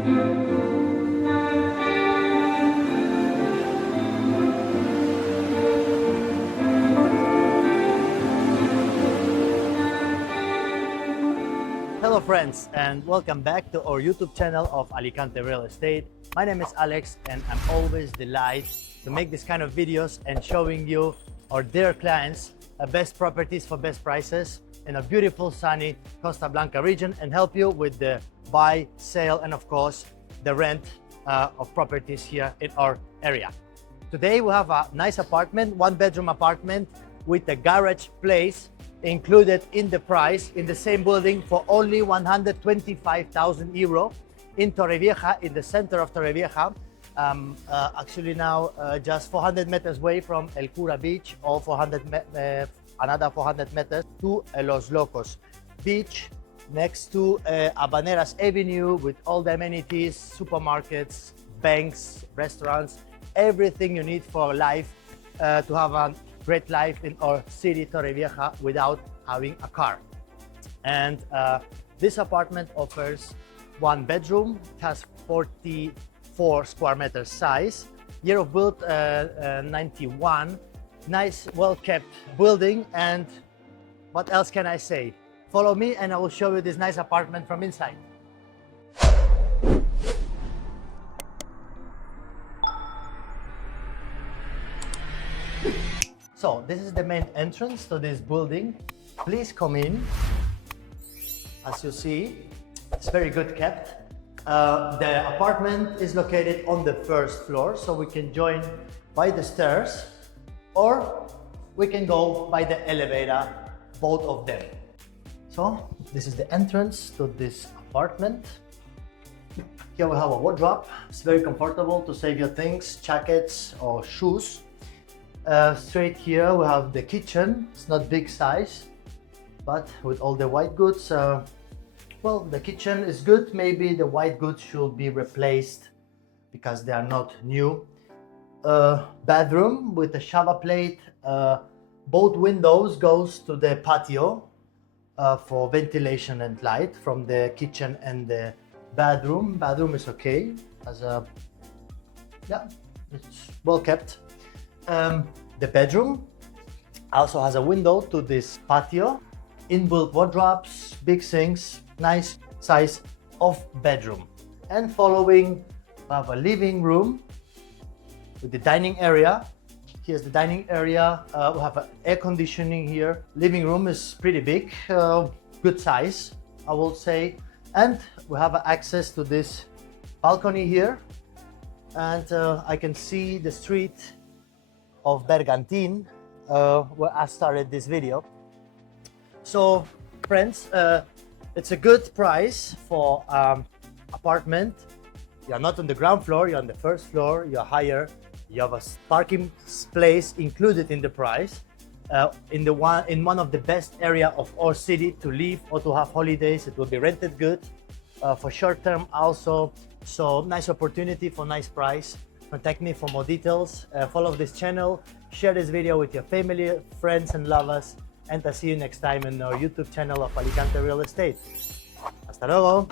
Hello friends, and welcome back to our YouTube channel of Alicante Real Estate. My name is Alex and I'm always delighted to make this kind of videos and showing you our dear clients best properties for best prices in a beautiful sunny Costa Blanca region and help you with the buy, sale and of course the rent of properties here in our area. Today we have a nice apartment, 1-bedroom apartment with a garage place included in the price in the same building for only 125,000 euro in Torrevieja, in the center of Torrevieja. Actually now just 400 meters away from El Cura beach, or another 400 meters to Los Locos beach, next to Habaneras Avenue with all the amenities, supermarkets, banks, restaurants, everything you need for life, to have a great life in our city Torrevieja without having a car. And this apartment offers 1 bedroom, it has 44 square meters size, year of built 91, nice well kept building. And what else can I say? Follow me and I will show you this nice apartment from inside. So this is the main entrance to this building. Please come in. As you see, it's very good kept. The apartment is located on the first floor, so we can join by the stairs or we can go by the elevator, both of them. So this is the entrance to this apartment. Here we have a wardrobe. It's very comfortable to save your things, jackets or shoes. Straight here we have the kitchen. It's not big size, but with all the white goods, well, the kitchen is good. Maybe the white goods should be replaced because they are not new. Bathroom with a shower plate. Both windows goes to the patio for ventilation and light from the kitchen and the bathroom. Bathroom is okay, yeah, it's well kept. The bedroom also has a window to this patio, inbuilt wardrobes, big sinks, nice size of bedroom. And following, we have a living room with the dining area. Here's the dining area. We have air conditioning here. Living room is pretty big, good size, I will say. And we have access to this balcony here. And I can see the street of Bergantin, where I started this video. So friends, it's a good price for apartment. You're not on the ground floor, you're on the first floor, you're higher, you have a parking place included in the price, in one of the best area of our city to live or to have holidays. It will be rented good for short term also, so nice opportunity for nice price. Contact me for more details, follow this channel, share this video with your family, friends and lovers, and I'll see you next time in our YouTube channel of Alicante Real Estate. Hasta luego!